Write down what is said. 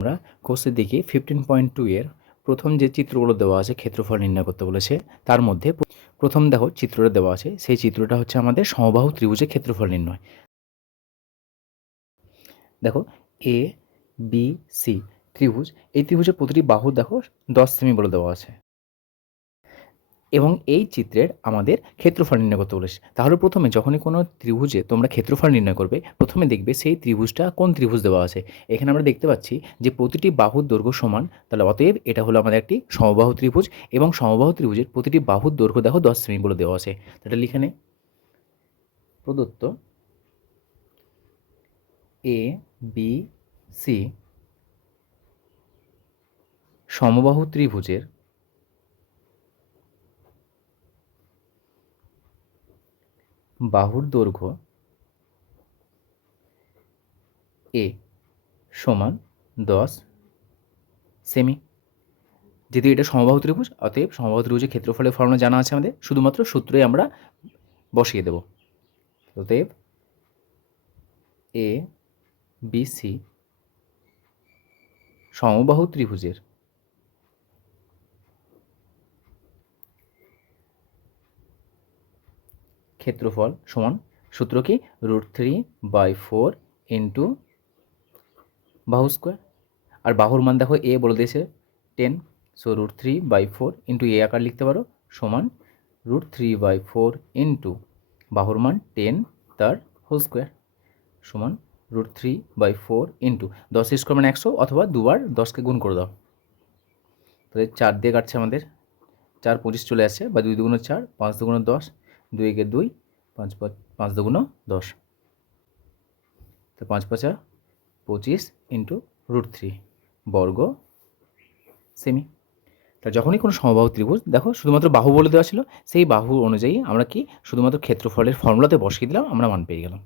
আমরা কোর্সের দিকে ফিফটিন পয়েন্ট টু এর প্রথম যে চিত্রগুলো দেওয়া আছে ক্ষেত্রফল নির্ণয় করতে বলেছে, তার মধ্যে প্রথম দেখো চিত্রটা দেওয়া আছে, সেই চিত্রটা হচ্ছে আমাদের সমবাহু ত্রিভুজের ক্ষেত্রফল নির্ণয়। দেখো এ বি সি ত্রিভুজ, এই ত্রিভুজের প্রতিটি বাহু দেখো দশ সেমি বলে দেওয়া আছে। এবং এই চিত্রের আমাদের ক্ষেত্রফল নির্ণয় করতে বলেছে। তাহলে প্রথমে যখনই কোনো ত্রিভুজে তোমরা ক্ষেত্রফল নির্ণয় করবে, প্রথমে দেখবে সেই ত্রিভুজটা কোন ত্রিভুজ দেওয়া আছে। এখানে আমরা দেখতে পাচ্ছি যে প্রতিটি বাহুর দৈর্ঘ্য সমান, তাহলে অতএব এটা হলো আমাদের একটি সমবাহু ত্রিভুজ এবং সমবাহু ত্রিভুজের প্রতিটি বাহুর দৈর্ঘ্য দেখো দশ শ্রেণি বলে দেওয়া আছে। এটা লিখে নে। প্রদত্ত এ বি সি সমবাহু ত্রিভুজের বাহুর দৈর্ঘ্য এ সমান দশ সেমি। যেহেতু এটা সমবাহু ত্রিভুজ, অতএব সমবাহু ত্রিভুজের ক্ষেত্রফলের ফর্মুলা জানা আছে আমাদের। শুধুমাত্র সূত্রই আমরা বসিয়ে দেব। অতএব এ বি সি সমবাহু ত্রিভুজের ক্ষেত্রফল সমান সূত্র কি? Root three by four into বাহু স্কোয়ার আর বাহুর মান দেখো এ বলে দিয়েছে ten so root three by four into a আকার লিখতে পারো, সমান root three by four into বাহুর মান টেন তার হোল স্কোয়ার সমান root three by four into দশ স্কোয়ার মানে একশো অথবা দুবার দশকে গুণ করে দাও। তাহলে চার দিয়ে কাটছে আমাদের, চার পঁচিশ চলে আসছে বা দুই দুগুণ চার, পাঁচ দুগুণ দশ দুই একে দুই, পাঁচ পাঁচ পাঁচ দুগুণ দশ। তো পাঁচ পাঁচা পঁচিশ ইন্টু রুট থ্রি বর্গ সেমি তা যখনই কোনো সমবাহু ত্রিভুজ, দেখো শুধুমাত্র বাহু বলে দেওয়া ছিল, সেই বাহু অনুযায়ী আমরা কি শুধুমাত্র ক্ষেত্রফলের ফর্মুলাতে বসিয়ে দিলাম, আমরা মান পেয়ে গেলাম।